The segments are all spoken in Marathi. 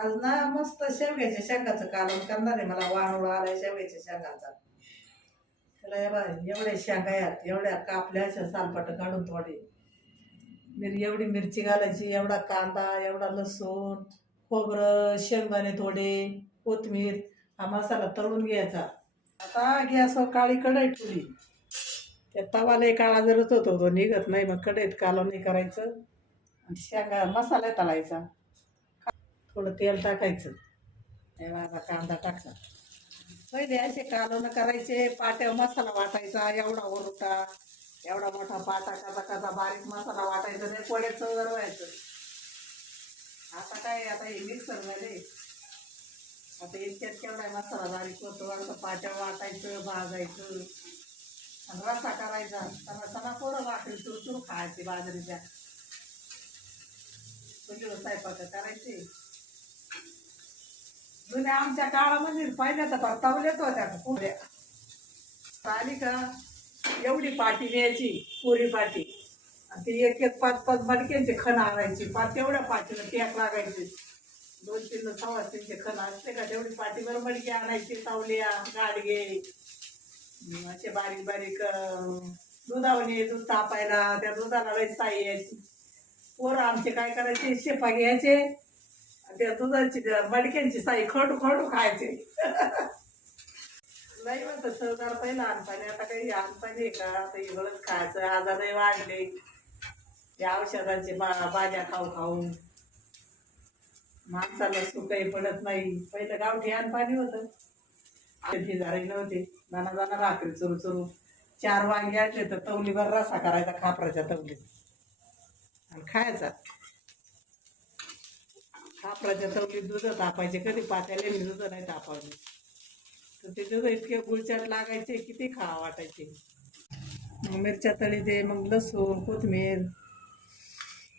आज ना मस्त शेवग्याच्या शेंगाचं कालवण करणार आहे. मला वाणूळ आलाय शेवग्याच्या शेंगाचा. त्याला हे एवढ्या शेंगा आहेत एवढ्या कापल्या अशा सालपाट काढून थोडे. मिर एवढी मिरची घालायची एवढा कांदा एवढा लसूण खोबरं शेंगदाणे थोडे कोथमीर हा मसाला तळून घ्यायचा. आता गॅसवर काळी कढई ठेवली. त्या तवालाही काळा जरच होतो तो निघत नाही मग कढईत कालवणी करायचं. आणि शेंगा मसाला तळायचा. थोडं तेल टाकायचं. हे कांदा टाकला. पहिले असे कालवणं करायचे पाट्या मसाला वाटायचा एवढा ओरटा एवढा मोठा पाटा कसा कसा बारीक मसाला वाटायचा ते पोळ्याचं गरवायचं आता काय आता हे मिक्सर झाले. आता इतक्यात केवढा मसाला बारीक होतो आता पाट्या वाटायचं भाजायचं. आणि रसा करायचा. सणा सणा पोरं भाकरी चुरचूर खायची बाजरीच्या. पहिलं स्वयंपाक करायची. जुन्या आमच्या काळामध्ये पहिल्या तर परतावल्याच होत्या पुऱ्या आली का? एवढी पाटी न्यायची पुरी पाटी. ती एक एक पाच पाच मडक्यांचे खण आणायची. पाच एवढ्या पाटीला केक लागायचे. दोन तीन सव्वा तीनचे खण असते का तेवढी पाटीवर मडकी आणायची तावल्या गाडगे. असे बारीक बारीक दुधावणी दुधावणे दूध तापायला त्या दुधाला लई ताई यायची. पोरं आमचे काय करायचे? शेपा घ्यायचे. त्या दुधाची मडक्यांची साई खडू खडू खायचे. नाही म्हणत सरकार पहिला आणपाणी आता काही आणपाणी आहे का? आता एवढंच खायचं आजारही वाढले. या औषधांचे बा भाज्या खाऊ खाऊन. माणसाला सुखही पडत नाही. पहिलं गावठी आणपाणी होतं. ते झाडे नव्हते. नाना जाणार रात्री चुरू चुरू चार वांगे आणले तर तवलीभर रसा करायचा खापराच्या तवलीत. आणि खायचा. खापराच्या तवलीत दूध तापायचे कधी पात्याला दूध नाही तापावली. तर ते दूध इतके गुळचाट लागायचे किती खा वाटायचे. मग मिरच्या तळीते मग लसूण कोथमीर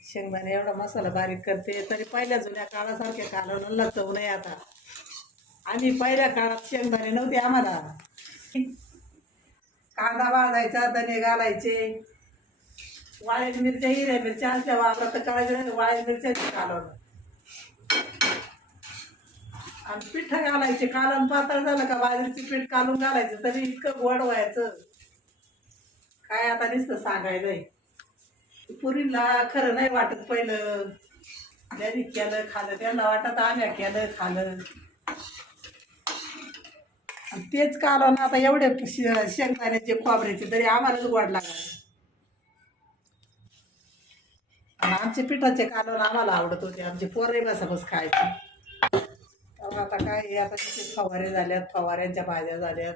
शेंगदाणे एवढा मसाला बारीक करते. तरी पहिल्या जुन्या काळासारख्या कालवणाला चव नाही आता. आम्ही पहिल्या काळात शेंगदाणे नव्हते आम्हाला. कांदा वाजायचा धने घालायचे. वाळ्या मिरच्या हिऱ्या मिरच्या असल्या वापरात तर करायचं वाळ्या मिरच्याची कालवण आणि पीठ घालायचे कालवण पातळ झालं का बाजरीचं पीठ कालून घालायचं तरी इतकं गोड व्हायचं. काय आता नुसतं सांगायलंय. पुरीला खरं नाही वाटत पहिलं. त्यांनी केलं खालं त्यांना वाटत आम्या केलं खालं आणि तेच कालवण आता एवढे शे- शेंगदाण्याचे खोबऱ्याचे तरी आम्हालाच गोड लागलं. आमचे पिठाचे कालवण आम्हाला आवडत होते. आमचे पोरे बसा बस खायचे. तर आता काय आहे, आता तिथे फवारे झाल्यात फवाऱ्यांच्या भाज्या झाल्यात.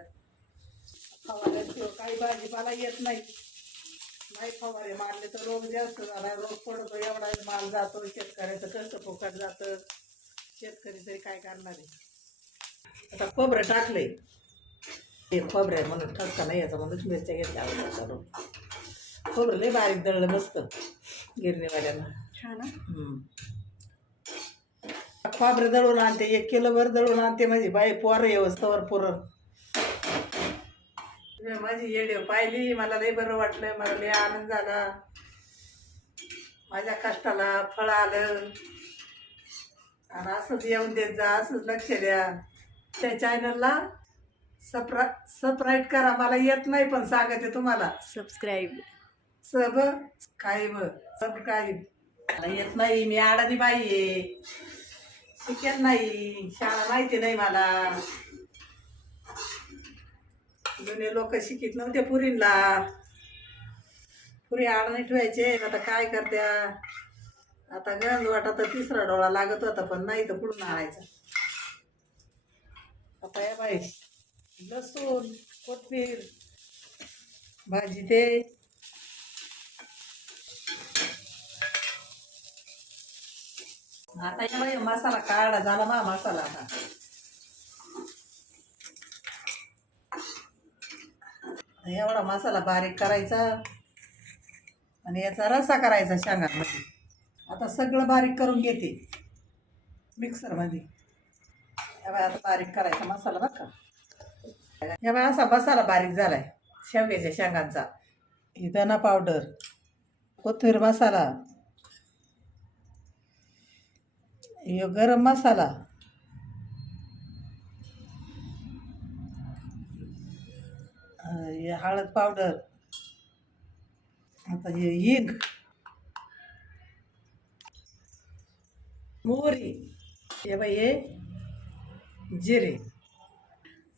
फवाऱ्यांशिवाय काही भाजीपाला येत नाही. नाही फवारे मारले तर रोग जास्त झाला रोग पडतो एवढा माल जातो शेतकऱ्याचं कष्ट फुकट जातं? शेतकरी तरी काय करणार आहे? आता खोबरं टाकले हे खोबरं आहे म्हणून ठसका नाही याचा म्हणून मिरच्या घेतल्या करून खोबरं लय बारीक दळलं मस्त गिरणीवाल्यांना. छान हम्म. खोबरं दळून आणते एक किलो भर दळून आणते माझी बाई पोर व्यवस्थावर पुरण मी माझी येडे पाहिली मला लय बरं वाटलं मला लय आनंद झाला. माझ्या कष्टाला फळ आलं. आणि असंच येऊन देत जा असंच लक्ष द्या. त्या चॅनलला सबरा सबस्क्राईब करा मला येत नाही पण सांगते तुम्हाला. सबस्क्राईब सब काही ब सबस्क्राईब. मला येत नाही मी आडानी बाई आहे. शिकेल नाही शाळा माहिती नाही मला. जुने लोक शिकित नव्हते पुरीला. पुरी आडणी ठेवायचे आता काय करत्या? आता गंज वाटा तर तिसरा डोळा लागत होता पण नाही तर पुढून आणायचा. आता या बाई लसूण कोथमीर भाजी ते. आता या मसाला काढा झाला मा मसाला आता. एवढा मसाला बारीक करायचा आणि याचा रसा करायचा शेंगामध्ये. आता सगळं बारीक करून घेते मिक्सरमध्ये. या आता बारीक करायचा मसाला बघ. का या बाय असा मसाला बारीक झालाय शेवग्याच्या शेंगांचा. ही धना पावडर कोथिंबीर मसाला ह्यो गरम मसाला. हळद पावडर. आता हे हिंग. मोहरी. हे बाई हे जिरे.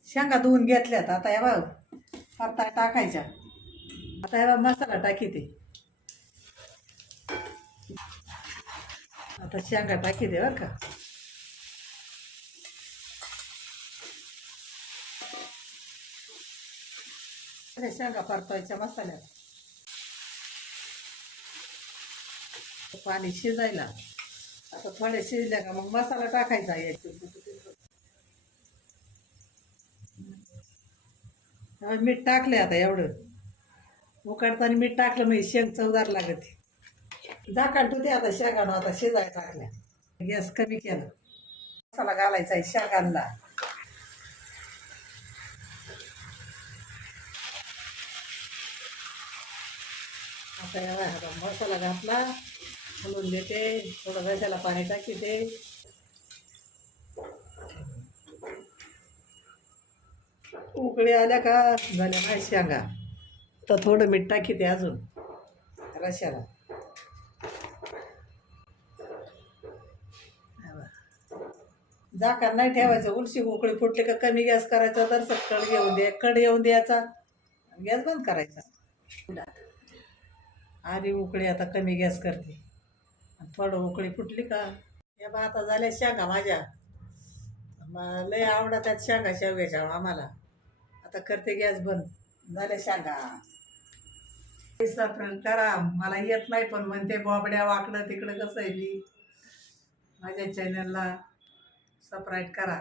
शेंगा धुवून घेतल्यात. आता या बघ परता टाकायच्या. आता या बा मसाला टाकी ते. आता शेंगा टाकी दे बरं का. अरे शेंगा परतायच्या मसाल्यात. पाणी शिजायला. आता थोडे शिजल्या का मग मसाला टाकायचा याच्यात. मीठ टाकले आता एवढं. उकडताना मीठ टाकलं म्हणजे शेंग चवदार लागत. झाकण ठेवते आता शेंगानं आता शिजायला टाकल्या गॅस कमी केला. मसाला घालायचा आहे शेंगांना. आता या मसाला घातला हलवून देते थोडं गजाला पाणी टाकीते. उकळी आल्या का? झाल्या नाही शेंगा. तर थोडं मीठ टाकीते अजून रशाला झाकण नाही ठेवायचं. उलशी उकळी फुटली का कमी गॅस करायचा तर कड येऊन द्या कड येऊन द्यायचा. गॅस बंद करायचा. आरी उकळी आता कमी गॅस करते. आणि थोडं उकळी फुटली का या बा आता झाल्या शेंगा माझ्या लय आवडत शेंगा शेवग्याच्या आम्हाला. आता करते गॅस बंद. झाल्या शेंगा. सफरण करा. मला येत नाही पण म्हणते बॉबड्या वाकडं तिकडं कसं आहे मी? माझ्या चॅनलला सबस्क्राईब करा.